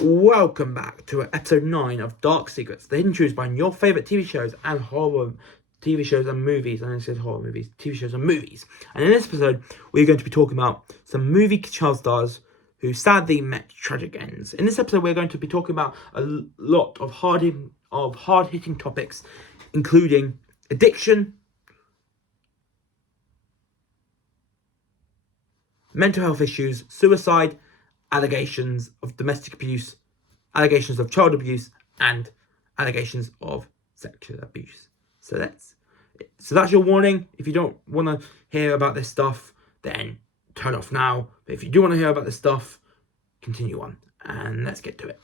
Welcome back to episode 9 of Dark Secrets, the hidden truths behind your favourite TV shows and horror TV shows and movies. And I said horror movies, TV shows and movies. And in this episode, we're going to be talking about some movie child stars who sadly met tragic ends. In this episode, we're going to be talking about a lot of hard-hitting topics, including addiction, mental health issues, suicide, allegations of domestic abuse, allegations of child abuse, and allegations of sexual abuse. So that's your warning. If you don't want to hear about this stuff, then turn off now. But if you do want to hear about this stuff, continue on. And let's get to it.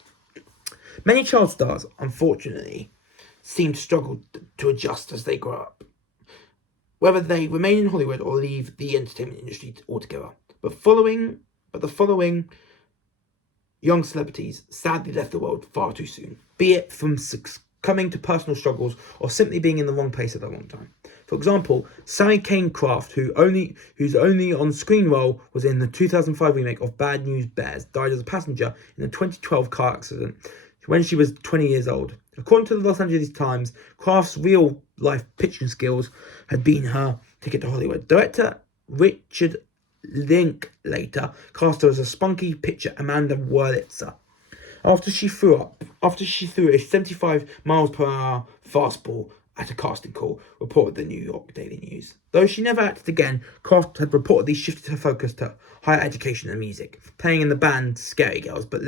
Many child stars, unfortunately, seem to struggle to adjust as they grow up, whether they remain in Hollywood or leave the entertainment industry altogether. But the following young celebrities sadly left the world far too soon, be it from succumbing to personal struggles or simply being in the wrong place at the wrong time. For example, Sammy Kane Kraft, whose only on-screen role was in the 2005 remake of Bad News Bears, died as a passenger in a 2012 car accident when she was 20 years old. According to the Los Angeles Times, Kraft's real-life pitching skills had been her ticket to Hollywood. Director Richard Linklater cast her as a spunky pitcher Amanda Wurlitzer after she threw a 75 miles per hour fastball at a casting call, reported the New York Daily News. Though she never acted again, Kraft had reportedly shifted her focus to higher education and music, playing in the band Scary Girls. But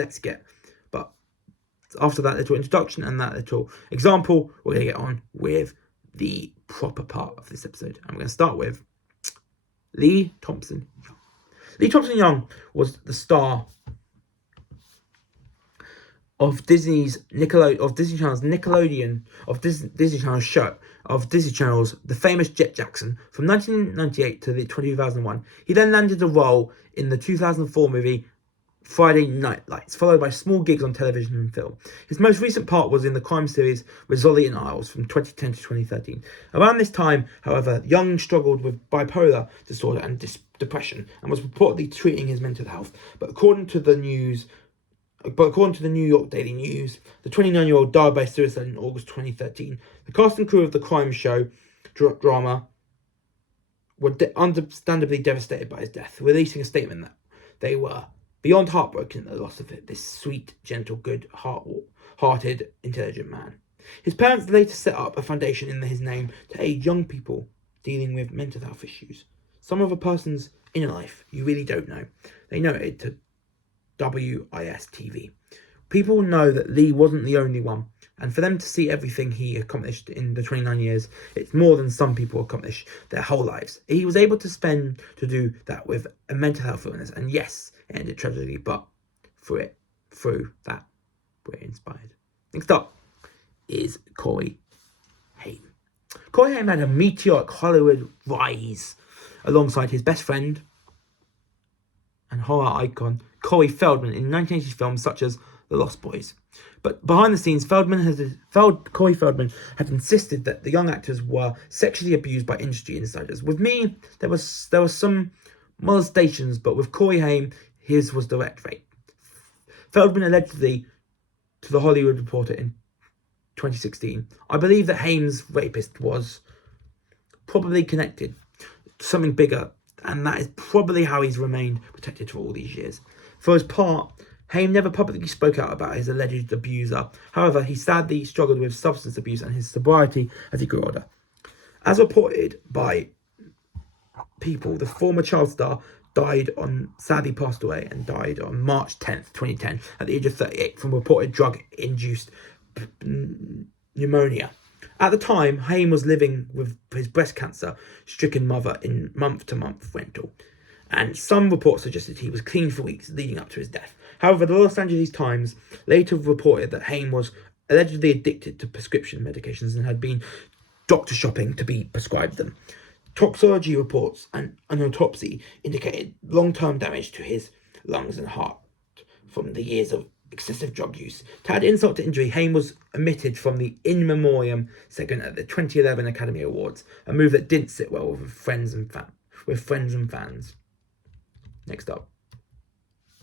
after that little introduction and that little example, we're going to get on with the proper part of this episode. I'm going to start with Lee Thompson Young. Lee Thompson Young was the star of Disney Channel's The Famous Jet Jackson from 1998 to 2001. He then landed a role in the 2004 movie Friday Night Lights, followed by small gigs on television and film. His most recent part was in the crime series Rizzoli and Isles from 2010 to 2013. Around this time, however, Young struggled with bipolar disorder and depression and was reportedly treating his mental health. But according to the New York Daily News, the 29-year-old died by suicide in August 2013. The cast and crew of the crime show drama were understandably devastated by his death, releasing a statement that they were beyond heartbroken at the loss of this sweet, gentle, good-hearted, intelligent man. His parents later set up a foundation in his name to aid young people dealing with mental health issues. Some of a person's inner life you really don't know. They narrated to WIS-TV. People know that Lee wasn't the only one, and for them to see everything he accomplished in the 29 years, it's more than some people accomplish their whole lives. He was able to do that with a mental health illness, and yes, it ended tragically, but through that, we're inspired. Next up is Corey Haim. Corey Haim had a meteoric Hollywood rise alongside his best friend and horror icon Corey Feldman in 1980s films such as The Lost Boys. But behind the scenes, Corey Feldman had insisted that the young actors were sexually abused by industry insiders. With me, there was some molestations, but with Corey Haim, his was direct rape. Feldman allegedly to The Hollywood Reporter in 2016, I believe that Haim's rapist was probably connected to something bigger, and that is probably how he's remained protected for all these years. For his part, Haim never publicly spoke out about his alleged abuser. However, he sadly struggled with substance abuse and his sobriety as he grew older. As reported by People, the former child star sadly passed away and died on March 10th, 2010, at the age of 38 from reported drug-induced pneumonia. At the time, Haim was living with his breast cancer-stricken mother in month-to-month rental, and some reports suggested he was clean for weeks leading up to his death. However, the Los Angeles Times later reported that Haim was allegedly addicted to prescription medications and had been doctor shopping to be prescribed them. Toxicology reports and an autopsy indicated long-term damage to his lungs and heart from the years of excessive drug use. To add insult to injury, Haim was omitted from the In Memoriam segment at the 2011 Academy Awards, a move that didn't sit well with friends and fans. Next up,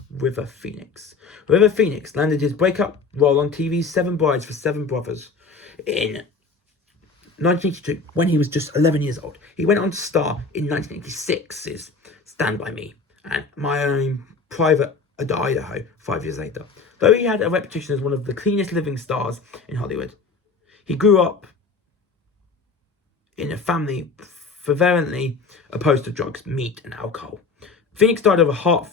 River Phoenix. River Phoenix landed his breakup role on TV's Seven Brides for Seven Brothers in 1982 when he was just 11 years old. He went on to star in 1986's Stand By Me and My Own Private Idaho 5 years later. Though he had a reputation as one of the cleanest living stars in Hollywood, he grew up in a family fervently opposed to drugs, meat, and alcohol. Phoenix died of heart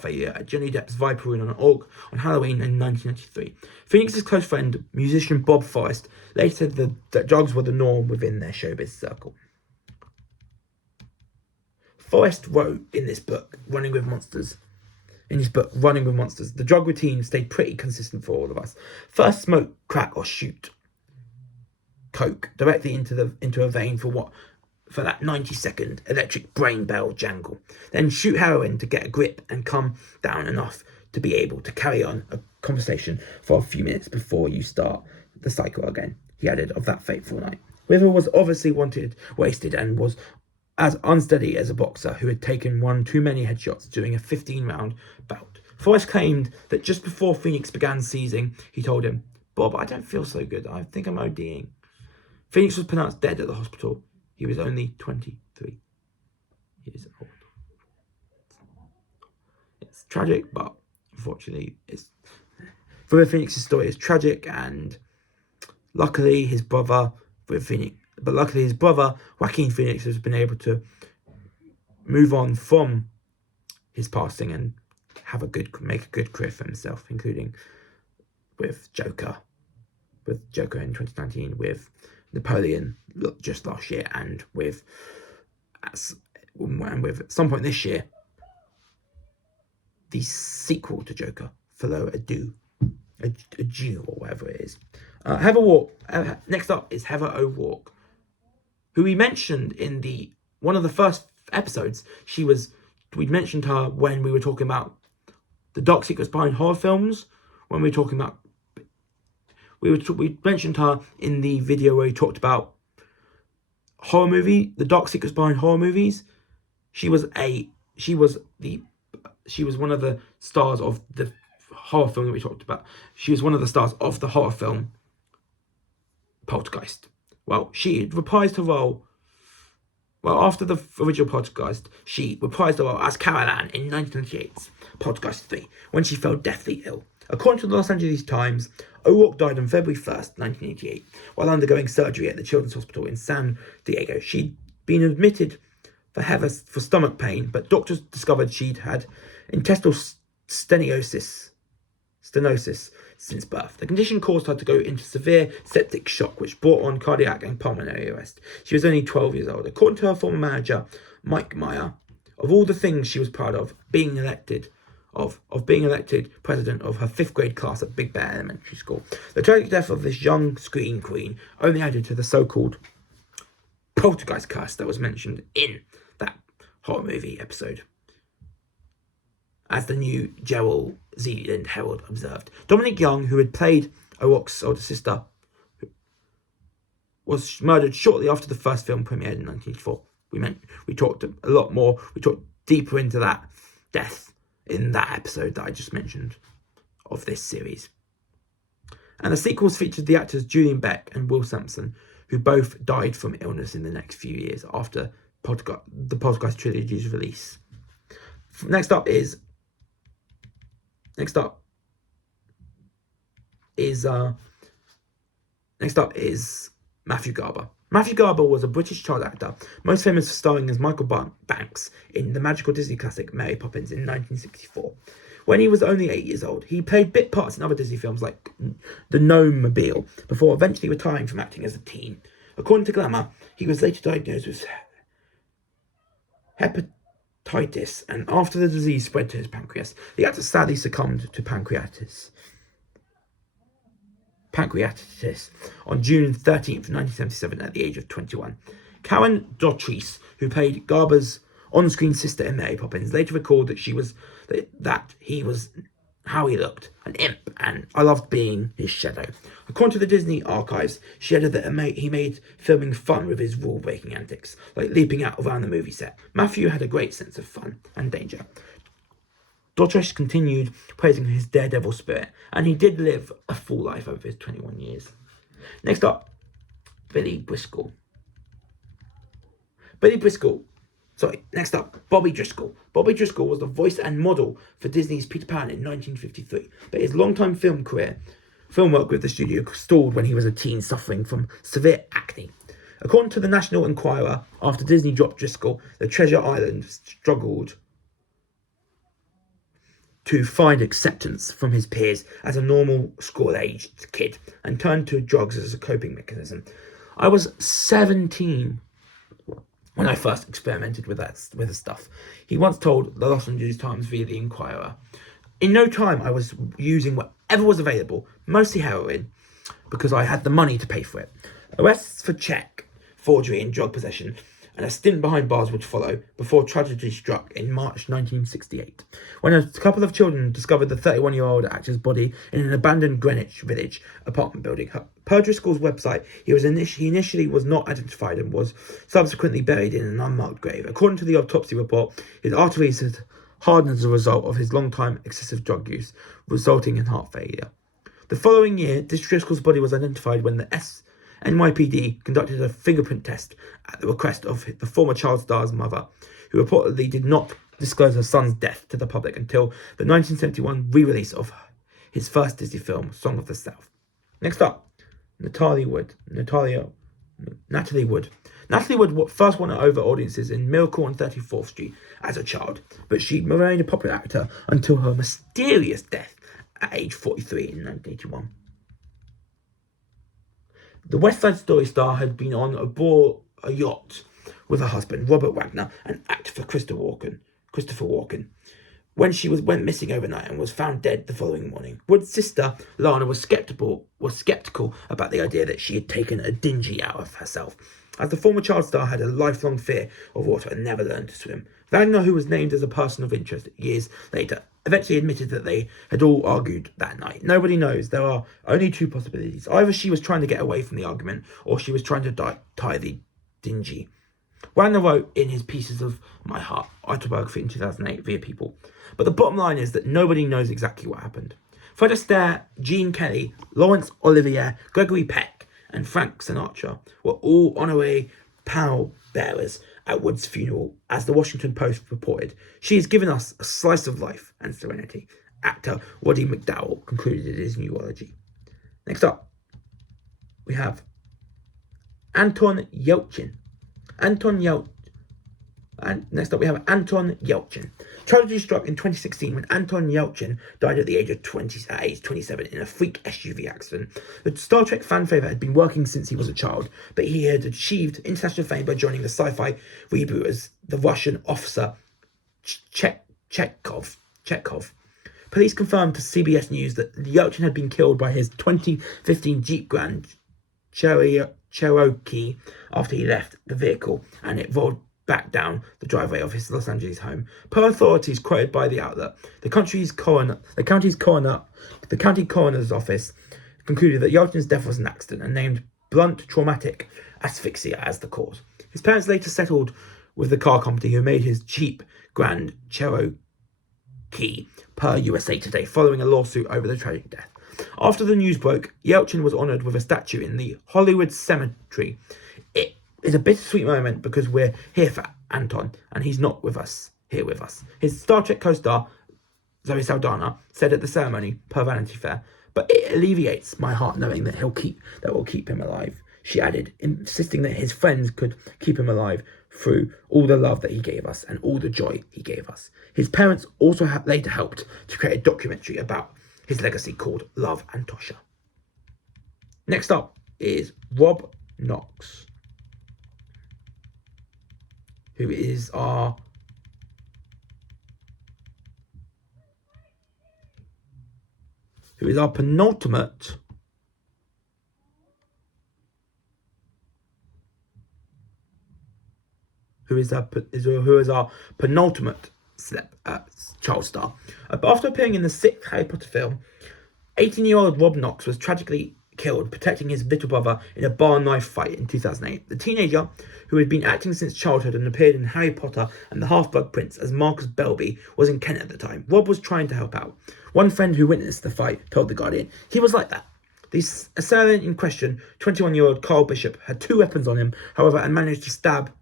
failure at Johnny Depp's Viper Room on Halloween in 1993. Phoenix's close friend, musician Bob Forrest, later said that drugs were the norm within their showbiz circle. Forrest wrote in his book, Running with Monsters, the drug routine stayed pretty consistent for all of us. First, smoke crack or shoot coke directly into a vein for that 90-second electric brain bell jangle. Then shoot heroin to get a grip and come down enough to be able to carry on a conversation for a few minutes before you start the cycle again, he added, of that fateful night. River was obviously wasted, and was as unsteady as a boxer who had taken one too many headshots during a 15-round bout. Forrest claimed that just before Phoenix began seizing, he told him, "Bob, I don't feel so good. I think I'm ODing." Phoenix was pronounced dead at the hospital. He was only 23 years old. It's tragic, but unfortunately, River Phoenix's story is tragic, and luckily his brother, Joaquin Phoenix, has been able to move on from his passing and make a good career for himself, including with Joker in 2019, with Napoleon just last year, and with at some point this year the sequel to Joker, Follow a Jew or whatever it is. Next up is Heather O'Rourke, who we mentioned in one of the first episodes. We mentioned her when we were talking about the dark secrets behind horror films. When we were talking about, we mentioned her in the video where we talked about the dark secrets behind horror movies. She was one of the stars of the horror film that we talked about. She was one of the stars of the horror film Poltergeist. Well, she reprised her role. Well, after the original Poltergeist, she reprised her role as Carol Ann in 1998's Poltergeist 3, when she fell deathly ill. According to the Los Angeles Times, O'Rourke died on February 1st, 1988, while undergoing surgery at the Children's Hospital in San Diego. She'd been admitted for stomach pain, but doctors discovered she'd had intestinal stenosis since birth. The condition caused her to go into severe septic shock, which brought on cardiac and pulmonary arrest. She was only 12 years old. According to her former manager, Mike Meyer, of all the things she was proud of, being elected president of her 5th grade class at Big Bear Elementary School. The tragic death of this young screen queen only added to the so-called Poltergeist curse that was mentioned in that horror movie episode. As the New Gerald Zealand Herald observed, Dominic Young, who had played O'Rourke's older sister, was murdered shortly after the first film premiered in 1984. We talked a lot more. We talked deeper into that death in that episode that I just mentioned of this series. And the sequels featured the actors Julian Beck and Will Sampson, who both died from illness in the next few years after the Poltergeist trilogy's release. Next up is Matthew Garber. Matthew Garber was a British child actor, most famous for starring as Michael Banks in the magical Disney classic Mary Poppins in 1964. When he was only 8 years old, he played bit parts in other Disney films like The Gnome-Mobile, before eventually retiring from acting as a teen. According to Glamour, he was later diagnosed with hepatitis, and after the disease spread to his pancreas, the actor sadly succumbed to pancreatitis on June 13th, 1977, at the age of 21. Karen Dotrice, who played Garber's on-screen sister in Mary Poppins, later recalled that he was how he looked, an imp, and I loved being his shadow. According to the Disney archives, she added that he made filming fun with his rule-breaking antics, like leaping out around the movie set. Matthew had a great sense of fun and danger. Dotrish continued praising his daredevil spirit, and he did live a full life over his 21 years. Next up, Billy Driscoll. Next up, Bobby Driscoll. Bobby Driscoll was the voice and model for Disney's Peter Pan in 1953, but his long-time film work with the studio stalled when he was a teen suffering from severe acne. According to the National Enquirer, after Disney dropped Driscoll, the Treasure Island struggled to find acceptance from his peers as a normal school-aged kid and turned to drugs as a coping mechanism. I was 17 when I first experimented with the stuff. He once told the Los Angeles Times via the Enquirer, "In no time I was using whatever was available, mostly heroin, because I had the money to pay for it. Arrests for check, forgery and drug possession, and a stint behind bars would follow before tragedy struck in March 1968, when a couple of children discovered the 31-year-old actor's body in an abandoned Greenwich Village apartment building. Per Driscoll's website, he initially was not identified and was subsequently buried in an unmarked grave. According to the autopsy report, his arteries had hardened as a result of his long-time excessive drug use, resulting in heart failure. The following year, Driscoll's body was identified when the NYPD conducted a fingerprint test at the request of the former child star's mother, who reportedly did not disclose her son's death to the public until the 1971 re-release of his first Disney film, Song of the South. Next up, Natalie Wood. Natalie Wood first won over audiences in Miracle on 34th Street as a child, but she remained a popular actor until her mysterious death at age 43 in 1981. The West Side Story star had been on aboard a yacht with her husband, Robert Wagner, and actor Christopher Walken, when she went missing overnight and was found dead the following morning. Wood's sister, Lana, was skeptical about the idea that she had taken a dinghy out of herself, as the former child star had a lifelong fear of water and never learned to swim. Wagner, who was named as a person of interest years later, eventually admitted that they had all argued that night. Nobody knows. There are only two possibilities. Either she was trying to get away from the argument, or she was trying to tie the dinghy. Wagner wrote in his Pieces of My Heart autobiography in 2008 via People. But the bottom line is that nobody knows exactly what happened. Fred Astaire, Gene Kelly, Laurence Olivier, Gregory Peck, and Frank Sinatra were all honorary pall bearers at Wood's funeral. As the Washington Post reported, "She has given us a slice of life and serenity," actor Roddy McDowall concluded in his eulogy. Next up, we have Anton Yelchin. Anton Yelchin. Tragedy struck in 2016 when Anton Yelchin died at the age of 27 in a freak SUV accident. The Star Trek fan favourite had been working since he was a child, but he had achieved international fame by joining the sci-fi reboot as the Russian officer Chekhov. Police confirmed to CBS News that Yelchin had been killed by his 2015 Jeep Grand Cherokee after he left the vehicle and it rolled back down the driveway of his Los Angeles home. Per authorities quoted by the outlet, the county coroner's office concluded that Yelchin's death was an accident and named blunt traumatic asphyxia as the cause. His parents later settled with the car company who made his Jeep Grand Cherokee, per USA Today, following a lawsuit over the tragic death. After the news broke, Yelchin was honoured with a statue in the Hollywood Cemetery. It is a bittersweet moment because we're here for Anton and he's not here with us. His Star Trek co-star, Zoe Saldana, said at the ceremony, per Vanity Fair, "But it alleviates my heart knowing that we'll keep him alive." She added, insisting that his friends could keep him alive through all the love that he gave us and all the joy he gave us. His parents also later helped to create a documentary about his legacy called Love and Tosha. Next up is Rob Knox, who is our penultimate child star. After appearing in the 6th Harry Potter film, 18-year-old Rob Knox was tragically killed protecting his little brother in a bar knife fight in 2008. The teenager, who had been acting since childhood and appeared in Harry Potter and the Half-Blood Prince as Marcus Belby, was in Kent at the time. Rob was trying to help out. One friend who witnessed the fight told The Guardian, "He was like that. The assailant in question, 21-year-old Carl Bishop, had 2 weapons on him, however, and managed to stab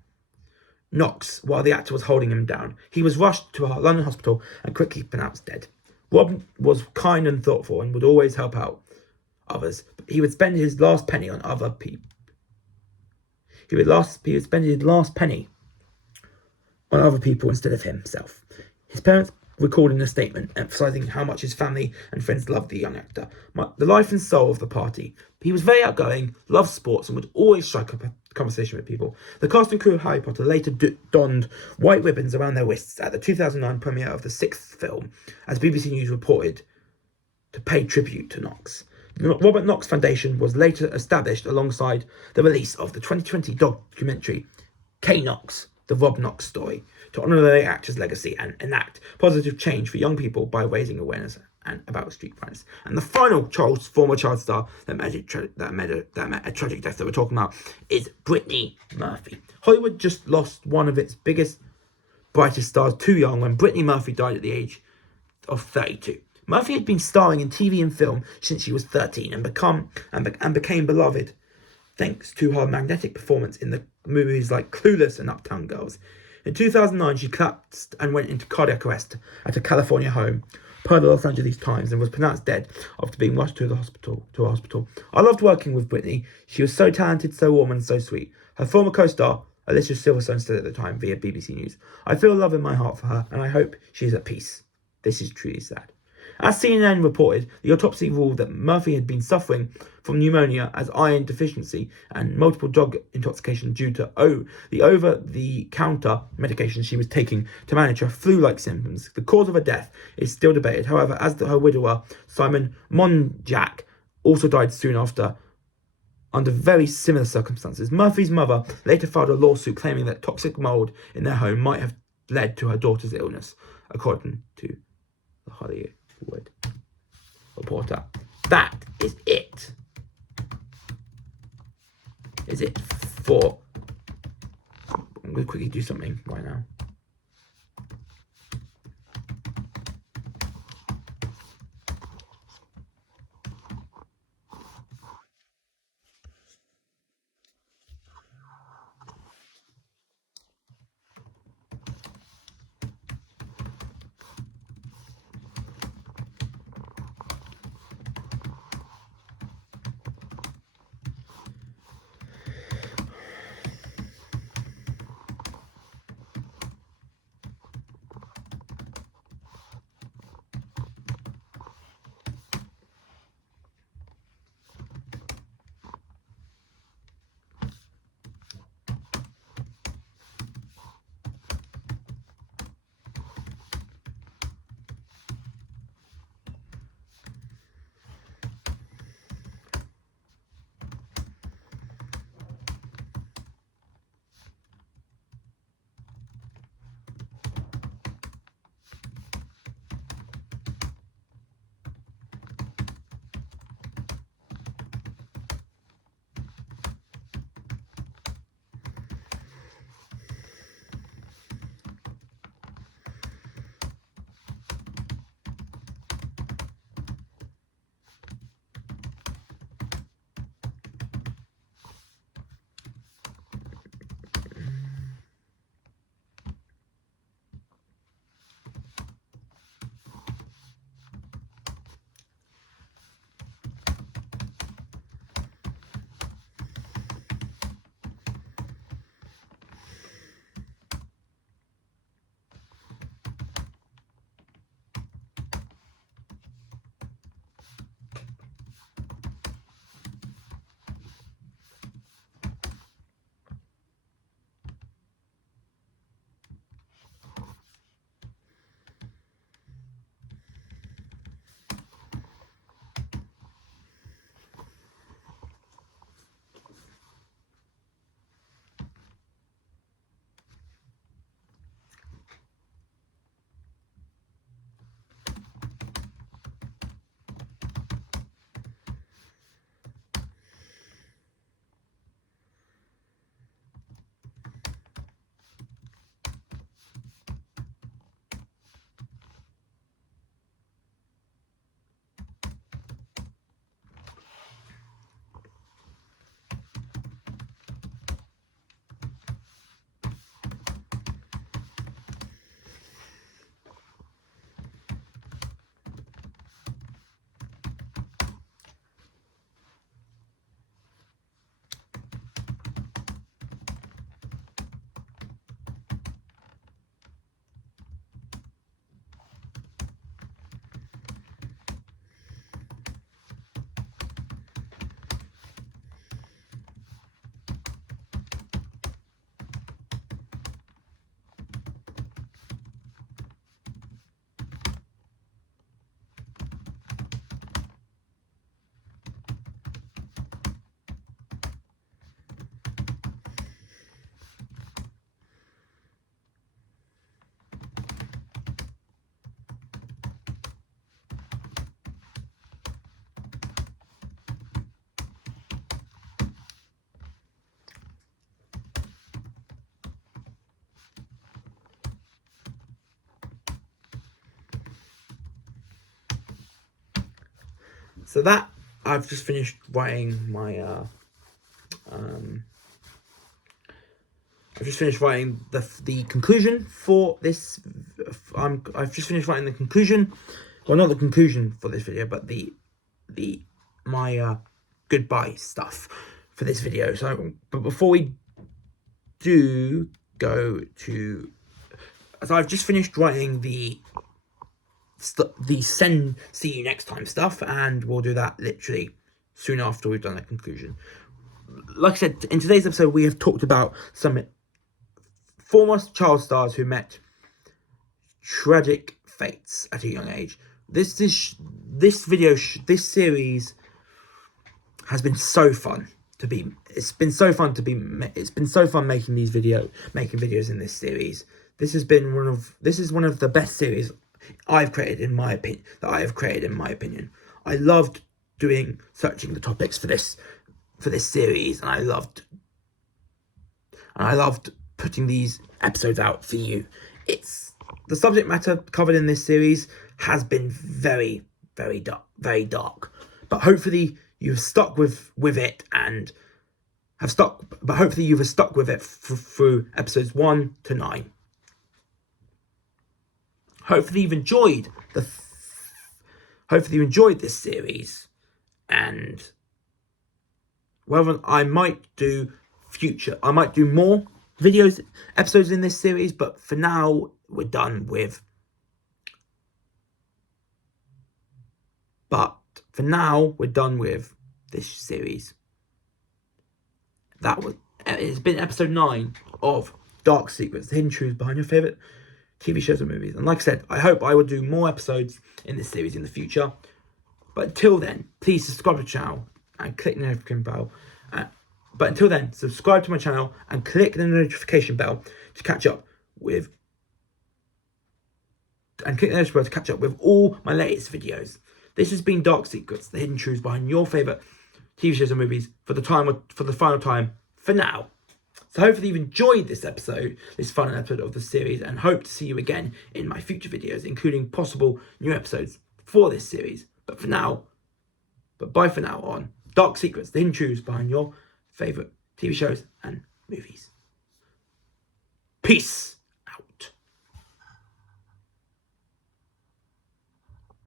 Knox while the actor was holding him down. He was rushed to a London hospital and quickly pronounced dead." Rob was kind and thoughtful and would always help out others, but he would spend his last penny on other people. He would spend his last penny on other people instead of himself. His parents recorded a statement emphasising how much his family and friends loved the young actor, the life and soul of the party. He was very outgoing, loved sports, and would always strike up a conversation with people. The cast and crew of Harry Potter later donned white ribbons around their wrists at the 2009 premiere of the 6th film, as BBC News reported, to pay tribute to Knox. The Robert Knox Foundation was later established alongside the release of the 2020 documentary K Knox, The Rob Knox Story, to honour the actor's legacy and enact positive change for young people by raising awareness about street violence. And the final former child star that met a tragic death that we're talking about is Brittany Murphy. Hollywood just lost one of its biggest, brightest stars too young when Brittany Murphy died at the age of 32. Murphy had been starring in TV and film since she was 13 and became beloved thanks to her magnetic performance in the movies like Clueless and Uptown Girls. In 2009, she collapsed and went into cardiac arrest at a California home, per the Los Angeles Times, and was pronounced dead after being rushed to a hospital. I loved working with Brittany. She was so talented, so warm, and so sweet. Her former co-star, Alicia Silverstone, said at the time via BBC News, "I feel love in my heart for her, and I hope she's at peace. This is truly sad." As CNN reported, the autopsy ruled that Murphy had been suffering from pneumonia as iron deficiency and multiple drug intoxication due to the over-the-counter medication she was taking to manage her flu-like symptoms. The cause of her death is still debated. However, as her widower, Simon Monjack, also died soon after under very similar circumstances. Murphy's mother later filed a lawsuit claiming that toxic mold in their home might have led to her daughter's illness, according to the Hollywood Reporter. That is it. Is it for... I'm going to quickly do something right now. So that I've just finished writing my I've just finished writing the conclusion for this. I've just finished writing the conclusion. Well, not the conclusion for this video, but my goodbye stuff for this video. So, but before we do go to, so I've just finished writing the see you next time stuff, and we'll do that literally soon after we've done the conclusion. Like I said, in today's episode, we have talked about some former child stars who met tragic fates at a young age. This series has been so fun to be. It's been so fun making videos in this series. This is one of the best series I've created in my opinion. I loved searching the topics for this series, and I loved putting these episodes out for you. The subject matter covered in this series has been very, very dark, but hopefully you've stuck with it and hopefully you've stuck with it through episodes 1 to 9. Hopefully you've enjoyed this series, and I might do more episodes in this series, but for now we're done with. This series. It's been episode 9 of Dark Secrets, the hidden truths behind your favourite TV shows and movies. And like I said, I hope I will do more episodes in this series in the future. But until then, please subscribe to the channel and click the notification bell. But until then, subscribe to my channel and click the notification bell to catch up with all my latest videos. This has been Dark Secrets, the hidden truths behind your favourite TV shows and movies for the final time for now. So hopefully you've enjoyed this final episode of the series, and hope to see you again in my future videos, including possible new episodes for this series. Bye for now on Dark Secrets, the hidden truths behind your favourite TV shows and movies. Peace!